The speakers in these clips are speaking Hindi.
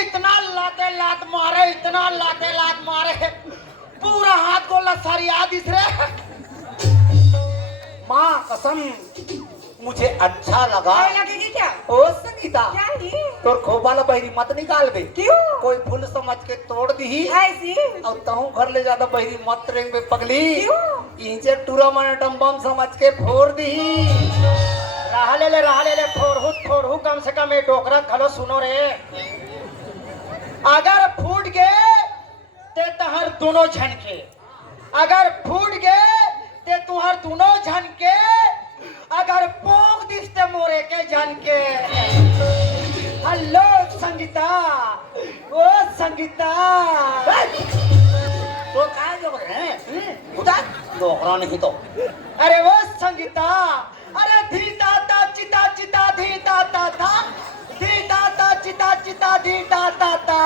इतना लात मारे, इतना लात मारे, पूरा हाथ को लसरिया दिस रे। माँ कसम मुझे अच्छा लगा। लगेगी क्या? ओ संगीता, क्या ही? तो खूब वाला बहरी मत निकाल बे। क्यों? कोई फूल समझ के तोड़ दी ऐसी और तहु घर ले ज्यादा बहरी मत रेंग बे पगली। क्यों? इंचे टूरा मन बम समझ के फोड़ दी। रहा ले फोड़ कम से कम ये डोकरा खलो सुनो रे। अगर फूट गए ते तहर दोनों झनके, अगर फूट गए ते तुहर दोनों झनके, अगर पोंग दिसते मोरे के झनके। हेलो संगीता, ओ संगीता, तो कहाँ जो हैं? उधर डोकरा नहीं तो। अरे वो संगीता, अरे धी दाता चिता चिता धी दाता था, धी दाता चिता चिता धी दाता था।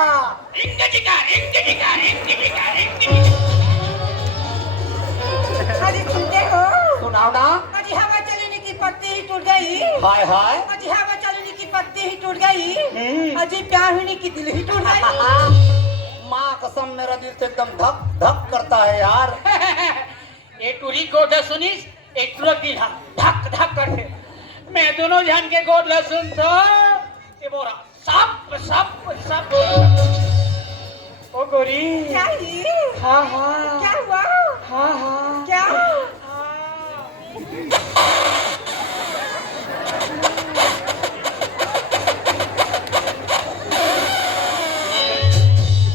अजी सुनते हो? सुनाओ ना। अजी हवा चलने की पत्ती ही टूट गई। हाय हाय। अजी हवा चलने की पत्ती ही टूट गई। अजी प्यार होने की दिल ही टूट गई। माँ कसम मेरा दिल तो एकदम धक धक करता है यार। ये टूरी गोद सुनीस, एक तुरंत दिल हम धक धक करते। मैं दोनों जान के गोद लसुन तो ये बोरा सब सब सब। ओ गोरी। क्या ही? हाँ हाँ। क्या हुआ? हाँ हाँ। क्या?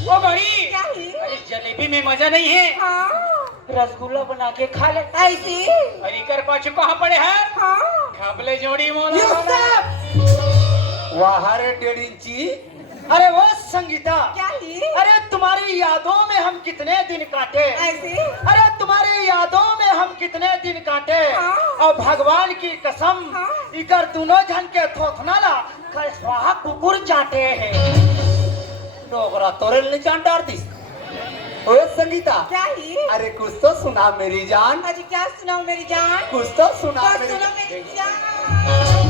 ओ गोरी। क्या ही? अरे जलेबी में मजा नहीं है, हाँ। रसगुल्ला बना के खा ले। ऐसी? अरे कर पाछू कहाँ पड़े हैं? हाँ। खबले जोड़ी मोला। यूसुफ! वाह रे 1.5 इंची। अरे वो संगीता, क्या ही? अरे तुम्हारी यादों में हम कितने दिन काटे। ऐसी? अरे तुम्हारी यादों में हम कितने दिन काटे। हाँ। और भगवान की कसम, हाँ। इकर दोनों जन के थोथनाला कल स्वाहा कुकुर चाटे हैं। डोगरा तोरे नहीं चाट डारती। ओ संगीता, क्या ही? अरे कुछ तो सुना मेरी जान, अजी क्या सुनाऊं मेरी जान? कुछ तो सुना बस मेरी सुनो मेरी जान।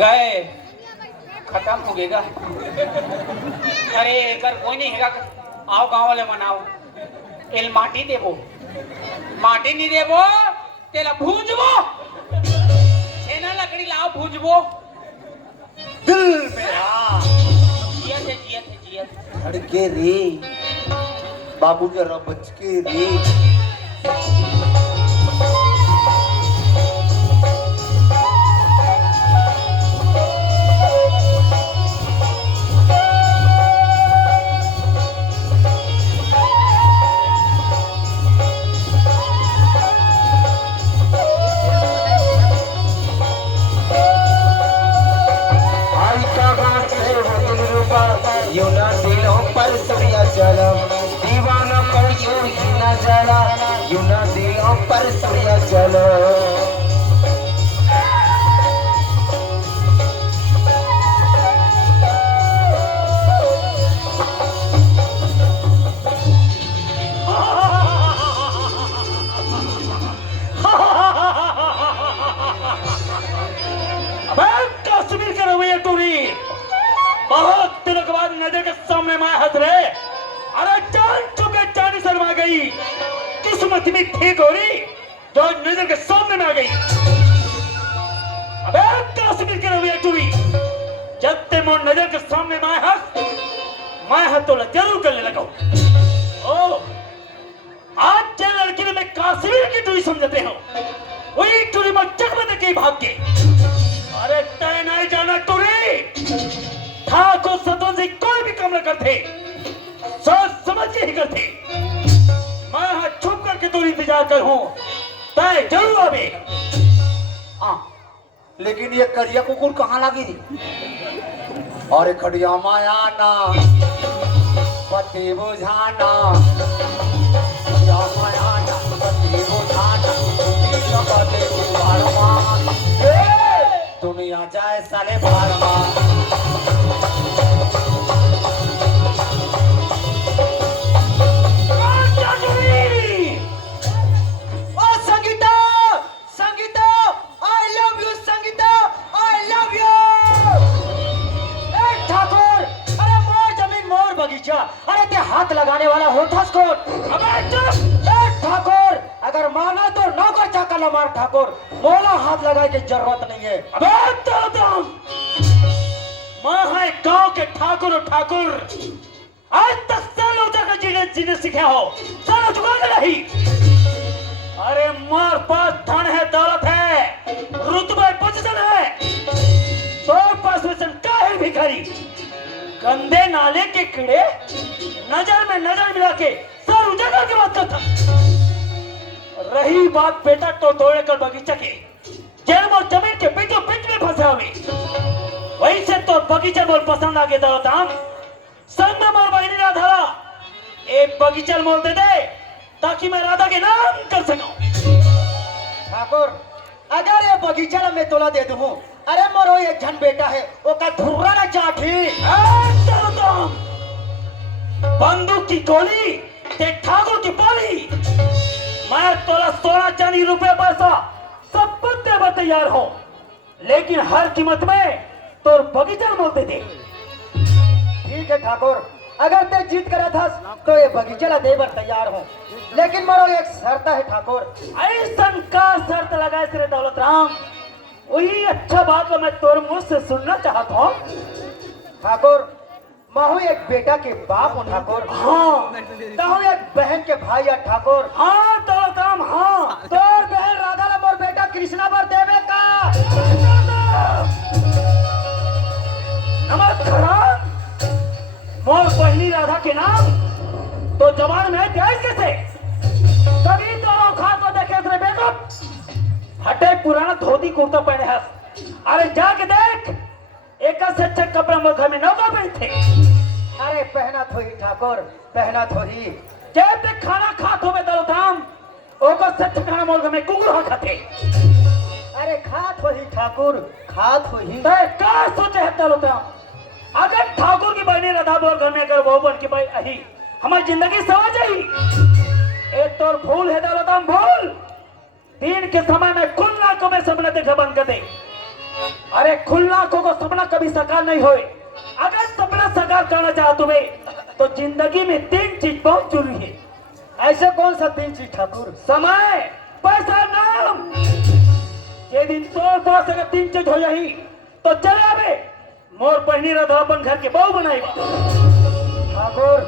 गए खत्म हो गएगा। अरे कर कोई नहीं हैगा, आओ गाँव वाले मनाओ। एल माटी देवो, माटी नहीं देवो तेला भूंजबो, छेना लकड़ी लाओ भूंजबो। दिल मेरा जियत धड़के रे, बाबू जरा बच के रे। यूना दिलों पर सूर्य जला, दीवाना पर यूं ही न जला, यूना दिलों पर सूर्य जला। कश्मीर के रवैया टूरी बहुत दिनों के बाद नजर के सामने मैं हंस रहे। अरे जान चुके जानी शर्मा गई, किस्मत भी ठीक हो रही जो नजर के सामने में आ गई। अबे कश्मीर के रवैया टूरी, जब ते मोर नजर के सामने मैं हंस तो जरूर करने लगा। ओ आज जिन लड़की ने मैं कश्मीर की टूरी समझते हो, वही टूरी मैं चकमक के भाग के। अरे तय नहीं जाना टूरी, ठाकुर सतों से कोई भी काम न करते, सोच समझ के ही करते। मैं हाथ छुप करके तो इंतजार कर हूं, तय जरूर आवे। हाँ, लेकिन ये करिया कुकुर कहाँ लगी थी? और खड़िया मायाना पति बुझाना, खड़िया मायाना पति बुझाना। रे बारमा। ओ Sangeeta, Sangeeta, I love you Sangeeta, I love you। ए ठाकुर, अरे मोर जमीन मोर बगीचा, अरे ते हाथ लगाने वाला होठास कौन? अबे चुप। ए ठाकुर, अगर माना तो नौकर चाकर न मार ठाकुर, मोला हाथ लगाए की जरूरत नहीं है। अबे तो मैं है गांव के ठाकुर और ठाकुर, आज तक सालों तक जीने सीखे हो, सालों चुका नहीं। अरे मार पास धन है, दौलत है, रुतबा पोजीशन है, तो पास वचन का है भिखारी। गंदे नाले के कीड़े नजर में नजर मिला के सर उजागर की बात करता। रही बात बेटा तो दौड़े कर बगीचा के जेल और जमीन के बीचों बीच में फंसे हुए, वही से तो बगीचा मोल पसंद आ गया दौलत हम संग में मोर बहिनी राधा एक बगीचा मोल दे दे ताकि मैं राधा के नाम कर सकूं। ठाकुर, अगर ये बगीचा में तोला दे दूं, अरे मोरो एक जन बेटा है, वो का धुर्रा न चाठी। बंदूक की गोली ते ठाकुर की बोली, मैं तोला सोना चांदी रुपए पैसा सब कुछ देने तैयार हूं, लेकिन हर कीमत में तो बगीचा मोल दे दे। ठीक है ठाकुर, अगर ते जीत कर था तो ये बगीचा देवर तैयार हूँ, लेकिन मोरो एक शर्त है ठाकुर। ऐसा का शर्त लगाए तेरे दौलत राम, वही अच्छा बात को मैं तोर मुंह से सुनना चाहता हूँ। ठाकुर, महू एक बेटा के बाप हूँ ठाकुर। हाँ ताहू एक बहन के भाई है ठाकुर। हाँ दौलत राम, हाँ तोर बहन राधा ला मोर बेटा कृष्णा पर देवे का। नमस्कार, मोर बहनी राधा के नाम तो जवान में जायज कैसे? कभी तो औखा को देखे तेरे बेकअप हटे पुराना धोती कुर्ता पहने हंस, अरे जाके देख एक से अच्छा कपड़ा मोर घर में नौका पहने थे। अरे पहना थोड़ी ठाकुर, पहना थोड़ी। जब खाना खात हो दौलताम ओकर से अच्छा खाना मोर घर में कुकुर खाते। अरे खात होही ठाकुर, खात होही। तो का सोचे है दौलताम, अगर ठाकुर की बहनी राधा मोर घर में अगर बहू बन के भाई अही हमारी जिंदगी सवा जाई। एक तो भूल है दौलताम, भूल दिन के समय में खुल आंखों में सपना देखा बंद कर दे। अरे खुल आंखों को सपना कभी साकार नहीं होए। अगर सपना साकार करना चाहो तुम्हें तो जिंदगी में 3 चीज बहुत जरूरी है। ऐसे कौन सा 3 चीज ठाकुर? समय, पैसा, नाम। ये दिन तो पास अगर 3 चीज हो जाही तो चले आवे मोर बहनी राधा अपन घर के बहू बनाई। ठाकुर,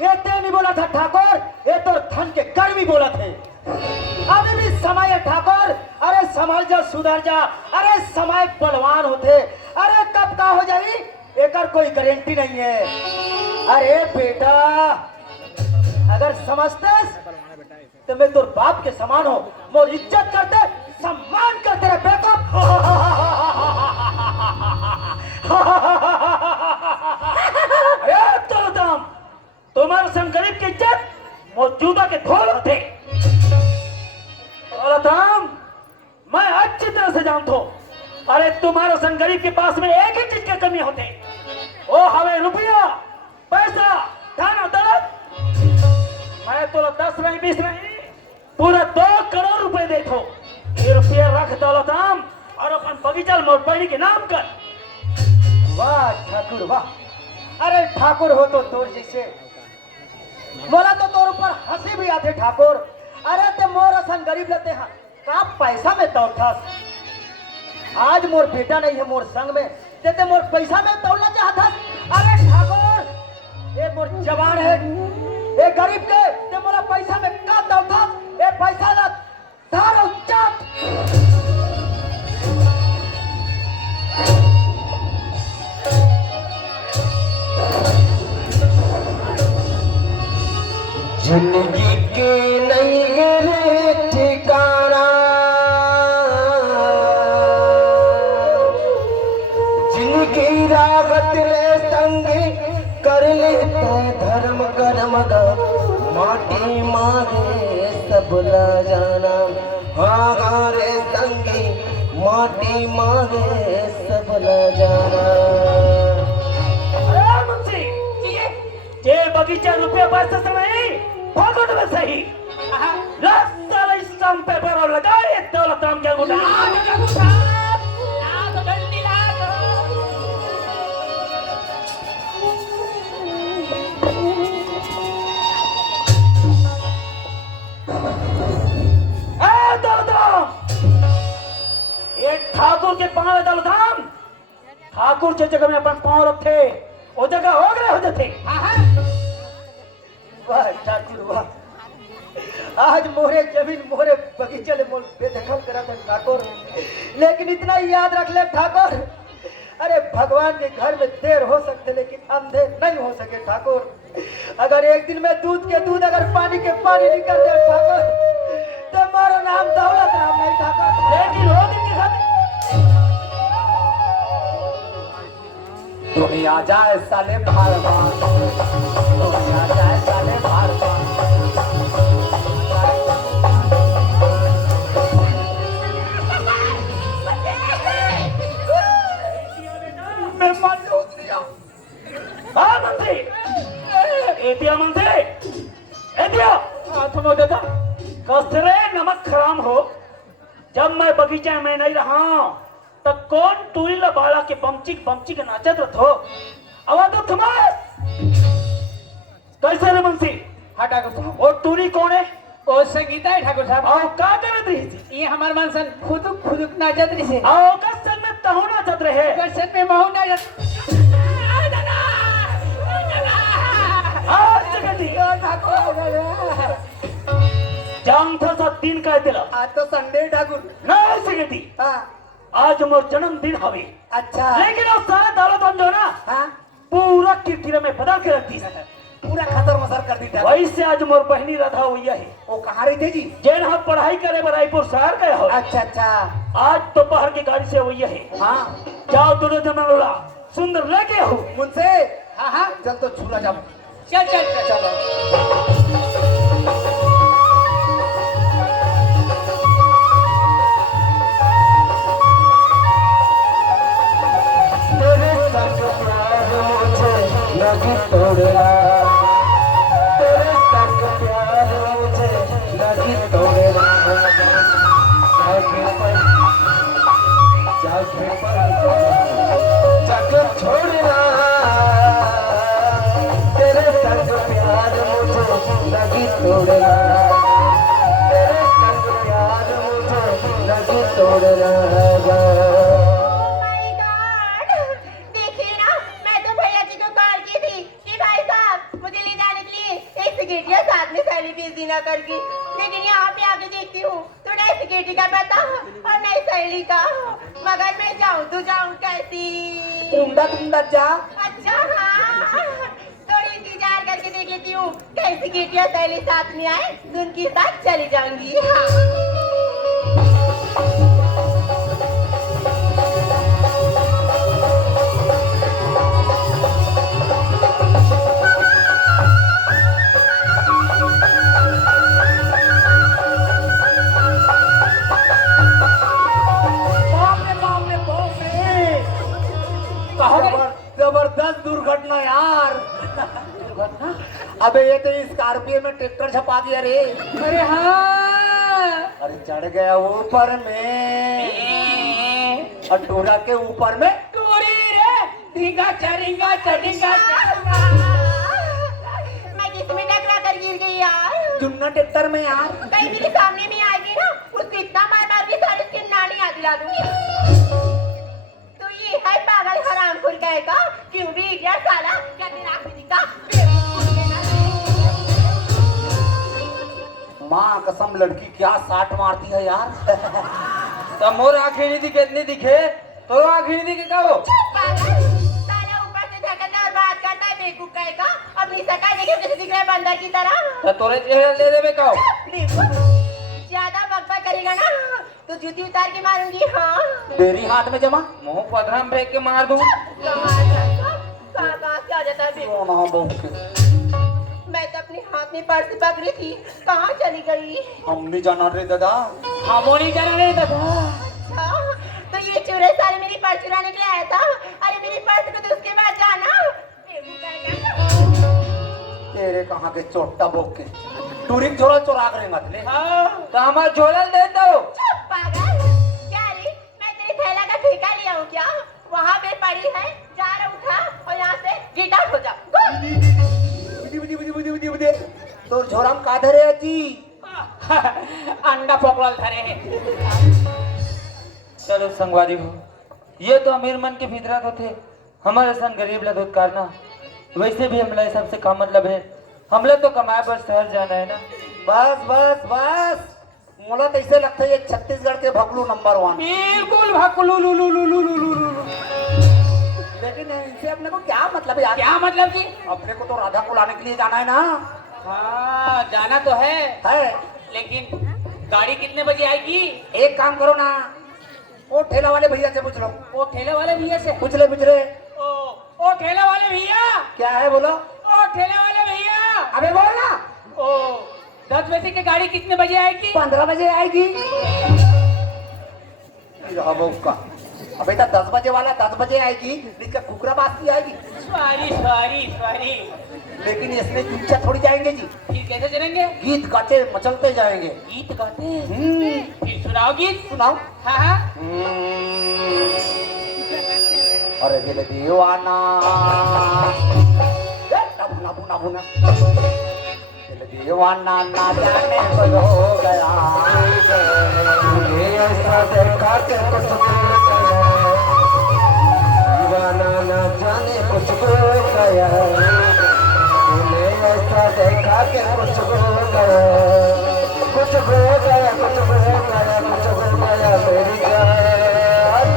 ये ते नहीं बोला था ठाकुर, ये तो धन के कर्मी बोला थे। अभी भी समय है ठाकुर, अरे संभल जा, सुधर जा। अरे समय बलवान होते, अरे कब का हो जाई एकर कोई गारंटी नहीं है। अरे बेटा, अगर समझते तो मैं तोर बाप के समान हो, मोर इज्जत करते, सम्मान करते रहे बेकअप। अरे तो दाम तुम्हारे संग गरीब की इज्जत मौजूदा के धोल होते। और दाम मैं अच्छी तरह से जानता हूं, अरे तुम्हारे संग गरीब के पास में एक ही चीज की कमी होते, वो हमें रुपया, पैसा, धन और दौलत। मैं तो 10 नहीं 20 नहीं पूरा 2 करोड़ रुपए देखो, ये रुपया रख दौलताम और अपन बगीचा मोर बहनी के नाम कर। वाह ठाकुर वाह, अरे ठाकुर हो तो तोर जैसे, मोला तो तोर ऊपर हंसी भी आते ठाकुर। अरे ते मोर असन गरीब लेते हैं का पैसा में दौड़थास। आज मोर बेटा नहीं है मोर संग में, ते मोर पैसा में दौड़ना चाहता। अरे ठाकुर, ये मोर जवान है, ये गरीब के ते मोला पैसा में का दौड़था। ये पैसा ना धार और चाट। जिंदगी के नहीं रे ठिकाना, जिंदगी रागत रे संग कर लेते धर्म कर्म गा, माटी मारे सब ला जाना। हाँ रे संगी माटी मारे सब ला जाना। बगीचा रुपया पैसे से नहीं फोकट में सही रास्ता इस काम पे पर लगाए दौलत राम क्या गुना ठाकुर के पांव दलधाम ठाकुर के जगह में अपन पांव रखे वो जगह हो गए हो जाते वाह ठाकुर वाह आज मोरे जमीन मोरे बगीचे ले मोर बेदखल करा था ठाकुर लेकिन इतना ही याद रख ले ठाकुर अरे भगवान के घर में देर हो सकते लेकिन अंधेर नहीं हो सके ठाकुर अगर एक दिन में दूध के दूध अगर पानी के पानी निकल जाए ठाकुर तो हमारा नाम दौलत राम नहीं ठाकुर लेकिन हो दिन के साथ दुनिया जाए साले भारवान दुनिया जाए साले भारवान मैं मान लो दिया हाँ मंत्री एतिया मंत्री एतिया हाथ में देता कसरे नमक खराम हो जब मैं बगीचा में नहीं रहा तब कौन टूरी ला बाला के बमचिक नाचत रहो आवाज तो तुम्हारे कैसे रे मुंशी हाँ ठाकुर साहब वो टूरी कौन है ओ संगीता है ठाकुर साहब आओ का करत रही थी ये हमार मनसन खुदुक नाचत रही से आओ का संग में तहु नाचत रहे दर्शन में महू नाचत आज जगती जान था सब दिन का दिला आज तो संडे ठाकुर ना जगती हाँ आज मोर जन्मदिन हवे अच्छा लेकिन वो सारा दौलत हम जो ना हाँ पूरा किरकिरा में बदल के रख दी पूरा खतर मसर कर दी था वही से आज मोर बहनी राधा हुई है वो कहाँ रही थे जी जैन हम पढ़ाई करे बराईपुर शहर गए हो अच्छा अच्छा आज दोपहर की गाड़ी से हुई है हाँ जाओ दोनों जमा लोला सुंदर लेके हो मुझसे हाँ हाँ चल तो छूला जाओ चल चल चल चलो नहीं तोड़ना तेरे संग प्यार मुझे नहीं तोड़ना जाके पर जग छोड़ना तेरे संग प्यार मुझे नहीं तोड़ना तेरे संग प्यार मुझे नहीं तोड़ना ना करके लेकिन यहाँ पे आके देखती हूँ तो नहीं सिक्योरिटी का पता और नहीं सहेली का मगर मैं जाऊँ तो जाऊँ कैसी तुमदा जा अच्छा हाँ थोड़ी इंतजार करके देख लेती हूँ कहीं सिक्योरिटी और सहेली साथ में आए तो उनके साथ चली जाऊंगी हाँ जबरदस्त दुर्घटना यार दुर्घटना अबे ये तो स्कॉर्पियो में ट्रैक्टर छपा दिया रे अरे हाँ अरे चढ़ गया ऊपर में और टूरा के ऊपर में टूरी रे ढींगा चढ़ेगा चढ़ेगा मैं किसमें टकरा कर गिर गई यार चुन्ना ट्रैक्टर में यार कहीं मेरे सामने में आएगी ना उसको इतना मार मार के सारे उसके नानी याद दिला दूंगी ये है पागल हरामखोर कहेगा क्यों भी यार साला क्या तेरा आखिरी का माँ कसम लड़की क्या साठ मारती है यार तो मोर आँखें नहीं दिखे इतनी दिखे तो आँखें नहीं दिखे कहो पागल साला ऊपर से झकझक और बात करता है बेवकूफ कहेगा अपनी शकल देखे कैसे दिख रहा है बंदर की तरह तो तोरे चेहरा ले दे बे कहो ज्यादा बकबक करेगा ना तो जूती उतार के मारूंगी हाँ तेरी हाथ में जमा मुंह पधराम फेंक के मार दूं कहाँ क्या जाता है मैं तो अपने हाथ में पर्स पकड़ी थी कहाँ चली गई हम नहीं जाना रे दादा हम नहीं जाना रे दादा अच्छा तो ये चोरे साले मेरी पर्स चुराने के लिए आया था अरे मेरी पर्स को तो उसके बाद जाना तेरे कहाँ के चोट्टा बोक के टूरी झोला चुरा करे मत ले। हाँ तो हमारा झोला दे दो। चुप पागल, क्या रे मैं तेरे थैला का ठेका लिया हूँ क्या? वहाँ पे पड़ी है, जा रहा उठा और यहाँ से गेट आउट हो जा। बुदी तो झोला में का धरे जी? अंडा पकड़ल धरे है। चलो संगवारी हो, ये तो अमीर मन के फितरत होते, हमारे संग गरीब ला दूध करना। वैसे भी हमला सबसे का मतलब है, हमला तो कमाए पर शहर जाना है ना। बस बस बस मोला तो ऐसे लगता है ये छत्तीसगढ़ के भगलू नंबर 1। बिल्कुल भकुलू लू लू लू लू लू लू लू। लेकिन इनसे अपने को क्या मतलब है यार? क्या मतलब जी? अपने को तो राधा को लाने के लिए जाना है ना। हाँ जाना तो है, लेकिन गाड़ी कितने बजे आएगी? एक काम करो ना, वो ठेला वाले भैया से पूछ लो। वो ठेले वाले भैया से पूछ ले। ओ ठेले वाले भैया, क्या है बोलो? ओ ठेले वाले भैया, अबे बोल ना। ओ 10 बजे की गाड़ी कितने बजे आएगी? 15 बजे आएगी। का अबे तो 10 बजे वाला 10 बजे आएगी, इसका कुकरा बास्ती आएगी। Sorry sorry sorry. लेकिन इसमें पीछे थोड़ी जाएंगे जी, फिर कैसे चलेंगे? गीत गाते मचलते जाएंगे। गीत गाते? हम्म। फिर सुनाओ गीत। सुनाओ। हाँ हाँ। अरे दिल दीवाना ना बुना दिल दीवाना ना जाने को हो गया, मुझे ऐसा देखा के कुछ भूल गया, दीवाना ना जाने कुछ भूल गया, मुझे ऐसा देखा के कुछ भूल गया, कुछ भूल गया, कुछ भूल गया, कुछ भूल गया मेरी जान।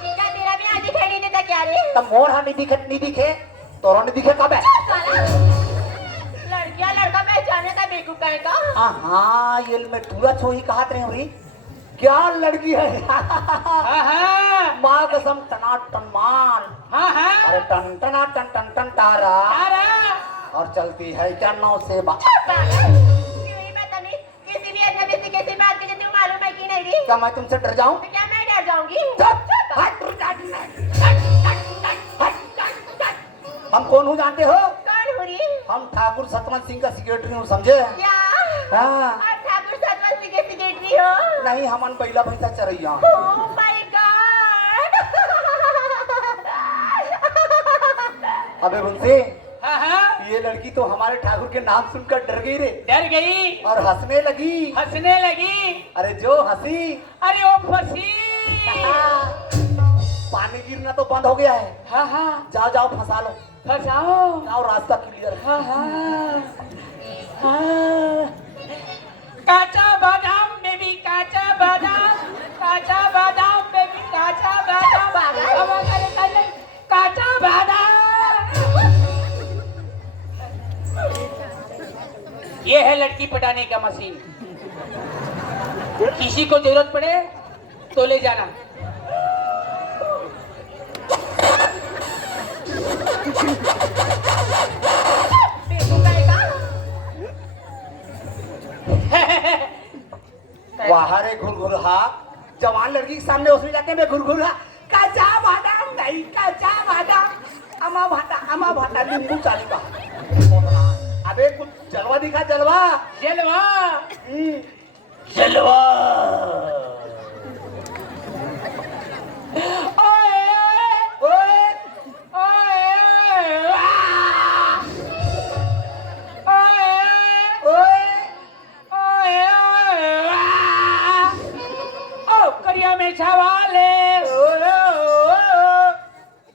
क्या तेरा भी आधी खेड़ी देता क्या रे? तब मोर हाँ नहीं दिखे तोरो नहीं दिखे कब है? लड़कियां लड़का पहचाने का बेवकूफ का है का? हाँ ये मैं पूरा छोही कहा रहे हो री क्या लड़की है? हाँ हाँ माँ कसम टना टन मार, हाँ हाँ। अरे टन टना टन टन टन तारा, और चलती है क्या 9 से 12। किसी भी अजनबी से कैसी बात की तुम मालूम है कि नहीं री? क्या मैं तुमसे डर जाऊं? तो क्या मैं डर जाऊंगी? हम कौन हूँ जानते हो? कौन हो री? हम ठाकुर सतवंत सिंह का सेक्रेटरी हूँ, समझे? क्या? हाँ। आप ठाकुर सतवंत सिंह के सेक्रेटरी हो? नहीं, हमन पहला पैसा चरैया। Oh my God! अबे बंसी, हाँ हाँ। ये लड़की तो हमारे ठाकुर के नाम सुनकर डर गई रे डर गई और हंसने लगी। हंसने लगी। अरे जो हंसी, अरे ओ फंसी। पानी गिरना तो बंद हो गया है। हाँ हाँ। जाओ जाओ फंसा लो, फंसाओ। जाओ रास्ता क्लियर है। हाँ हाँ हाँ। काचा बादाम बेबी, काचा बादाम, काचा बादाम बेबी, काचा बादाम, अब करे करे काचा बादाम। ये है लड़की पटाने का मशीन, किसी को जरूरत पड़े तो ले जाना। वाह रे घुरघुरा, जवान लड़की के सामने उसमें जाके मैं घुरघुरा काचा बादाम नहीं, काचा बादाम, अमा भाटा नींबू चाली का। अबे कुछ जलवा दिखा, जलवा। जलवा जलवा। ओए ओए ओए ओए ओ करिया में छावाले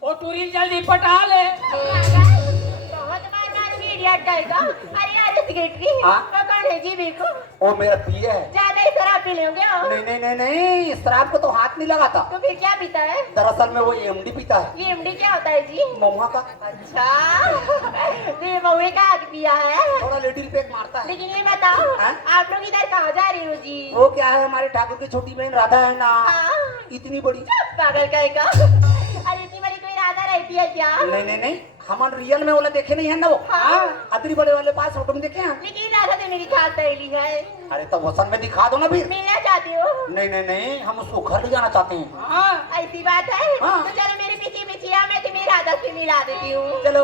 ओ टूरी जल्दी पटा ले। बहुत मार मीडिया टाइगा। अरे यार सेक्रेटरी हाँ? कौन है जी? बिल्कुल वो मेरा पिए है। ज्यादा ही शराब पी लोगे हो? नहीं नहीं नहीं नहीं, इस शराब को तो हाथ नहीं लगाता। तो फिर क्या पीता है? दरअसल में वो एमडी पीता है, ये एमडी क्या होता है जी? महुआ का। अच्छा तो ये महुए का आग पिया है। थोड़ा लिटिल पेक मारता है। लेकिन ये बताओ हाँ? आप लोग इधर कहाँ जा रही हो जी? वो क्या है, हमारे ठाकुर की छोटी बहन राधा है ना, हाँ? इतनी बड़ी। पागल कहेगा। अरे इतनी बड़ी कोई राधा रहती है क्या? नहीं नहीं नहीं, हम रियल में वाला देखे नहीं है ना वो। हाँ। अतरी बड़े वाले पास फोटो में देखे हैं। लेकिन राधा तो मेरी खास सहेली है। अरे तब वसन में दिखा दो ना फिर। मिलना चाहते हो? नहीं नहीं नहीं, हम उसको घर ले जाना चाहते हैं। हाँ ऐसी बात है? हाँ। तो चलो मेरे पीछे बिछिया मैं तुम्हें राधा से मिला देती हूँ। चलो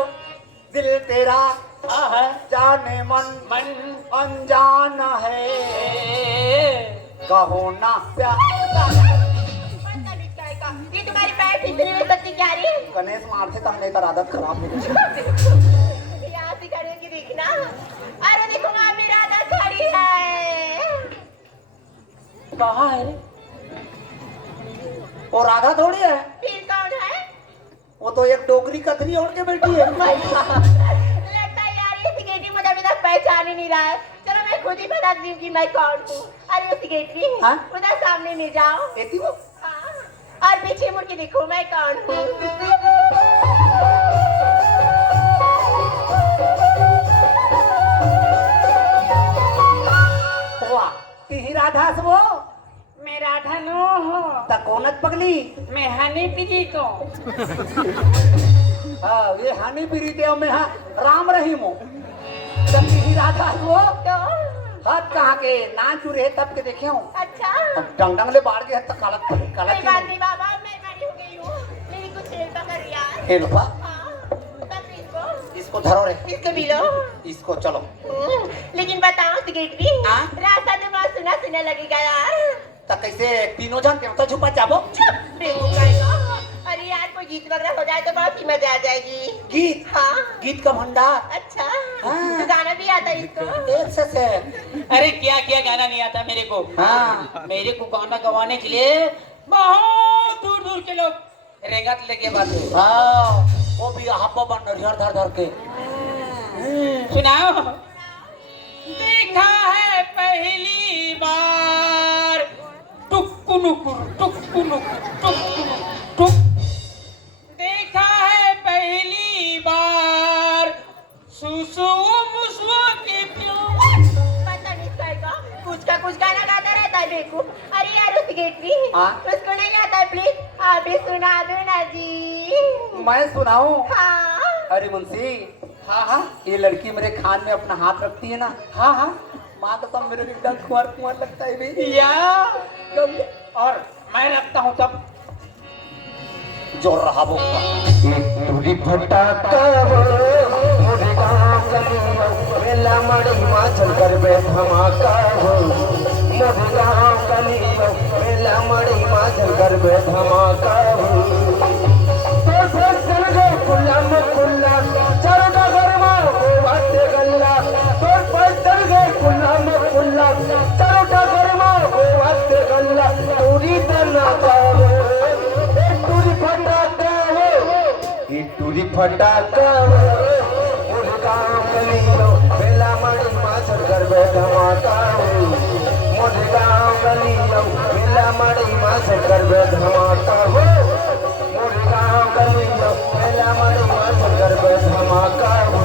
दिल तेरा हाँ है जाने मन मन अनजान है कहो ना प्यार। ये तुम्हारी पैर फिसलने में सकती क्या रही? गणेश मार से तो हमने कर आदत खराब हो गई। यहाँ से करने की देखना। अरे देखो वहाँ मेरी राधा खड़ी है। कहाँ है रे? वो राधा थोड़ी है, फिर कौन है? वो तो एक डोगरी कतरी ओढ़ के बैठी है। लगता है यार ये सिगरेटी मुझे अभी तक पहचान ही नहीं रहा है। चलो मैं खुद ही बता दी कि मैं कौन हूँ। अरे वो सिगरेटी हाँ? उधर सामने में जाओ। एती वो हाँ, और पीछे मुड़ के देखो मैं कौन हूँ। वाह ती राधा से वो मैं राधा नो हो, तकोनत पगली। मैं हनी पीरी को। हाँ ये हानि पीरीते में हाँ राम रहीम हो। जब ती राधा से वो तो हाथ कहाँ के नाच रहे तब के देखे हो। अच्छा अब डंग डंग ले बाढ़ के तो काला काला कोई बात नहीं बाबा, मैं बड़ी हो गई हूँ। मेरी कुछ हेल्प कर यार। हेल्पा हाँ, तब इसको इसको धरो रे, इसको भी लो। इसको चलो। लेकिन बताओ सिगरेटी हाँ? रास्ता तो बहुत सुना सुना लगेगा यार। तो कैसे तीनों जन के छुपा जाबो। बेवकूफ है ना? अरे यार कोई गीत वगैरह हो जाए तो बहुत ही मजा आ जाएगी। गीत हाँ गीत का भंडार अच्छा हाँ। तो गाना भी आता है इसको? एक से अरे क्या क्या गाना नहीं आता मेरे को। हाँ मेरे को गाना गवाने के लिए बहुत दूर दूर के लोग रेंगत लेके बात है। हाँ वो भी हापो बन धर धर धर के। सुनाओ। देखा है पहली बार टुक्कु नुकुर टुक्कु नुकुर टुक्कु नुकुर टुक। देखा है पहली बार सुसु मुसु के प्यार। पता नहीं इसका कुछ गाना गाता रहता है बेवकूफ। अरे यार उस सिगरेटी हाँ? उसको नहीं आता है प्लीज आप भी सुना दो ना जी। मैं सुनाऊं? हाँ अरे मुंशी हाँ हाँ ये लड़की मेरे खान में अपना हाथ रखती है ना। हाँ हाँ माँ का सब मेरे एकदम कुंवर कुंवर लगता है भाई। या और मैं रखता हूँ तब जोर रहा वो तुरी फटाका हो मोरे गाँव गलियों मेला मड़ी माचल कर बे धमाका हो। मोरे गाँव गलियों मेला मड़ी माचल कर बे धमाका हो। तो फसल गए खुला में खुला चारों डगर मार को बाते गल्ला। तो फसल गए खुला में खुला चारों डगर मार को बाते गल्ला। तुरी धमाका हो तुरी फटाका हो तुरी फटाका हो मोरे गाँव गलियों मेला मड़ी माचल कर बे धमाका हो। मोरे गाँव गलियों मेला मड़ी माचल कर बे धमाका हो। मोरे गाँव गलियों मेला मड़ी माचल कर बे धमाका हो।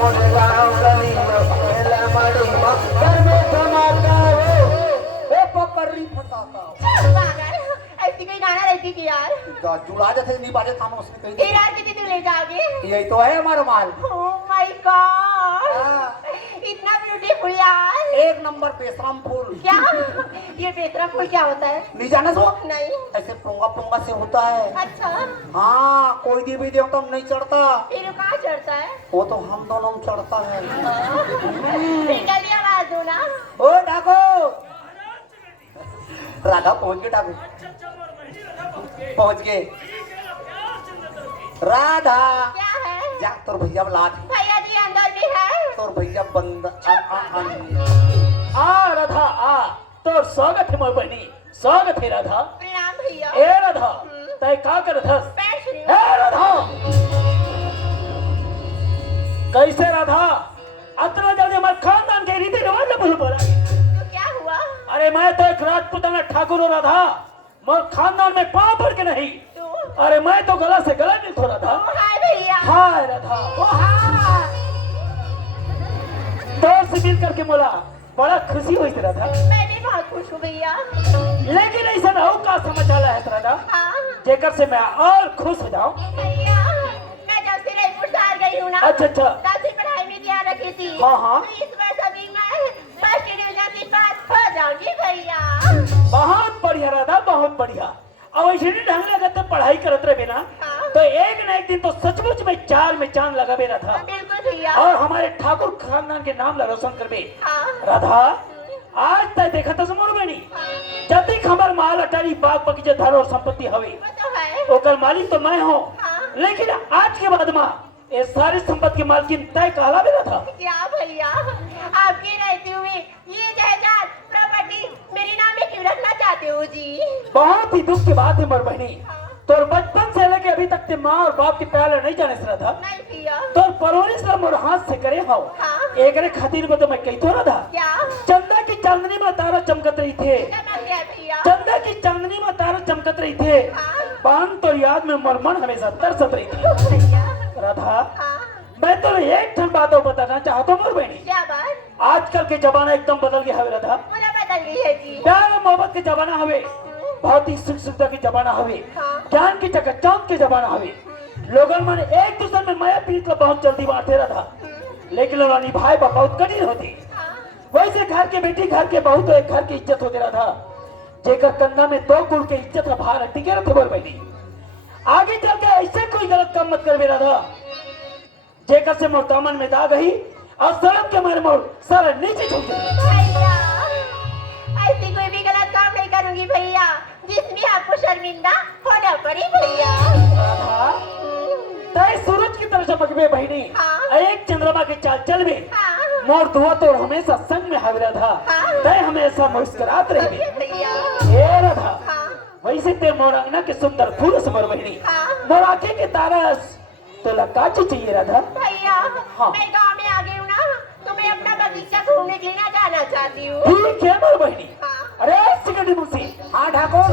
मोरे गाँव गलियों मेला मड़ी माचल कर बे धमाका हो। ए पकड़ी फटाका पागल ऐसी कोई गाना रहती थी यार। जुड़ा जाते नहीं बाजे थाना उसने कही फिर यार कितनी दूर ले जाओगे? यही तो है हमारा माल। ओह माय गॉड हाँ। इतना ब्यूटीफुल यार। एक नंबर बेशरम फूल। क्या ये बेतरा फूल क्या होता है? नहीं जाना सो नहीं ऐसे पोंगा पोंगा से होता है। अच्छा हाँ कोई देवी देवता में नहीं चढ़ता, फिर वो कहाँ चढ़ता है? वो तो हम दोनों में चढ़ता है। फिर जल्दी आवाज दो ना। ओ डाको राधा पहुंच गए। डाको पहुंच गए। राधा क्या है? जा तोर भैया लाद भैया जी अंदर भी है। तोर भैया बंद आ राधा आ तो स्वागत है मोर बहनी, स्वागत है राधा। प्रणाम भैया। ए राधा तय का कर धस। पैर छू ए राधा कैसे राधा अतना जल्दी हमारे खानदान के रीति रिवाज न भूल पड़ा। तो क्या हुआ? अरे मैं तो एक राजपूताना ठाकुर हूँ राधा, मोर खानदान में पाँव भर के नहीं। तो अरे मैं तो गला से गला मिलता राधा। हाय भैया। हाय राधा ओ हाँ तो से मिल करके मोला बड़ा खुशी हुई थी राधा। मैं भी बहुत खुश हूँ भैया। लेकिन ऐसा ना हो का समाचार है राधा हाँ जेकर से मैं और खुश हो जाऊं। भैया मैं जब से रायपुर से आ गई हूँ ना अच्छा अच्छा तब से पढ़ाई में ध्यान रखी थी। हाँ, हाँ। तो इस वर्ष अभी मैं फर्स्ट डिवीजन के पास हो जाऊंगी भैया। बहुत बढ़िया राधा बहुत बढ़िया। अब ऐसे नहीं ढंग लगा तो पढ़ाई करत रहे बिना हाँ तो एक न एक दिन तो सचमुच में चाल में चांद लगा बेरा था बिल्कुल भैया। और हमारे ठाकुर खानदान के नाम ला रोशन कर बे। हाँ। राधा आज तक देखा था समोर बनी जब तक हमार माल अटारी बाग बगीचे धर और संपत्ति हवे वो तो है। ओकर मालिक तो मैं हूँ हाँ। लेकिन आज के बाद माँ ये सारी संपत्ति की मालकिन तय कहला मेरा था। क्या भैया आपकी रहती हुई ये जायदाद प्रॉपर्टी मेरे नाम में क्यों रखना चाहते हो जी? बहुत ही दुख की बात है मोर बहनी तो बचपन से लेके अभी तक ते माँ और बाप के प्यार नहीं जाने से था नहीं भैया। तो परवरिश ला मोर हाथ से करे हाउ हाँ। एक रे खातिर में तो मैं कही तो ना था क्या चंदा की चांदनी में तारा चमकत रही थे चमक गया भैया। चंदा की चांदनी में तारा चमकत रही थे हाँ। पान तो याद में मोर मन हमेशा तरसत रही थी। भैया। राधा हाँ। मैं तो एक ठन बातों बताना चाहता हूँ मोर बहनी क्या बात? आजकल के जमाना एकदम बदल गया है राधा पूरा बदल गई है जी। प्यार और मोहब्बत के जमाना हवे बहुत ही सुख सुविधा के जमाना हवे हाँ। ज्ञान की चकाचौंध के जमाना हवे लोगन मन एक दूसरे में माया पीट को बहुत जल्दी बांटते रहा लेकिन उन्होंने निभाए बहुत कठिन होती हाँ। वैसे घर के बेटी घर के बहू तो एक घर की इज्जत होते रहा था जेकर कंधा में दो गुण के इज्जत का भार टिके रहते बोल बैठी आगे चल के ऐसे कोई गलत काम मत कर बेरा था जेकर से मोर दामन में दाग गई और शर्म के मारे मोर सारा नीचे झुक गई। भैया ऐसी कोई भी गलत काम नहीं करूंगी भैया जिसमें आपको शर्मिंदा होना पड़े भैया। राधा तय सूरज की तरह चमक में बहनी हाँ। एक चंद्रमा के चाल चल में हाँ। मोर दुआ तो हमेशा संग में हाविरा था हाँ। तय हमेशा मुस्कुरात रही भैया। ए राधा हाँ। वैसे ते मोर अंगना के सुंदर फूल समर बहनी हाँ। मोर आंखें के तारस तो लकाची चाहिए राधा भैया हाँ। मैं गांव में आ गई हूँ ना तो मैं अपना बगीचा घूमने के लिए ना जाना चाहती हूँ। ठीक है मोर बहनी हाँ। अरे सिकड़ी मुसी हाँ ठाकुर।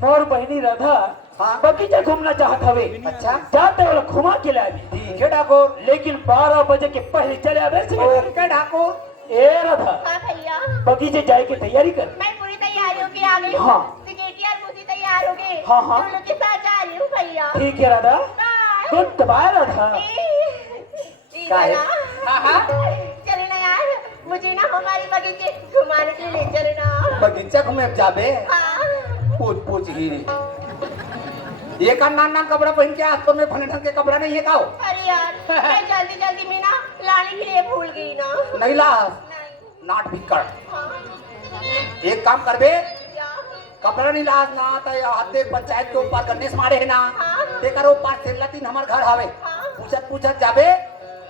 मोर बहनी राधा हाँ। बगीचा घूमना चाहत हवे अच्छा। जाते वाला घुमा के लाए ठीक है ठाकुर। लेकिन 12 बजे के पहले चले आवे ठीक है ठाकुर। ए राधा हाँ भैया बगीचे जाए की तैयारी कर मैं पूरी तैयारी होके आ गई हूँ। हाँ। सिक्योरिटी और मुझे तैयार हो गए। हाँ, हाँ। दोनों के साथ जा रही हूँ भैया। ठीक है Radha bye. Good bye Radha क्या है? हाँ हाँ चले ना यार मुझे ना हमारी बगीचे घुमाने के लिए ले चले ना। बगीचा घूमे जाबे हाँ। पूछ पूछ ही ये का नान नान कपड़ा पहन के हाथों में फने ढंग के कपड़ा नहीं है का अरे यार मैं जल्दी जल्दी में ना लाने के लिए भूल गई ना। नहीं ला नहीं। नाट भी कर हाँ। एक काम करबे क्या? कपड़ा नहीं लास ना तो हाथे पंचायत के ऊपर गणेश मारे है ना हाँ। ते करो 5 से 3 हमार घर हवे हाँ। पूछत पूछत जाबे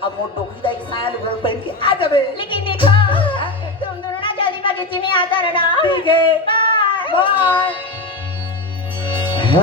अब मोर टोकरी दा एक साया लुगड़ा पहन के आ जाबे। लेकिन देखो तुम दोनों ना जल्दी बगीचे में आता रहना। ठीक है बाय। बाय। वो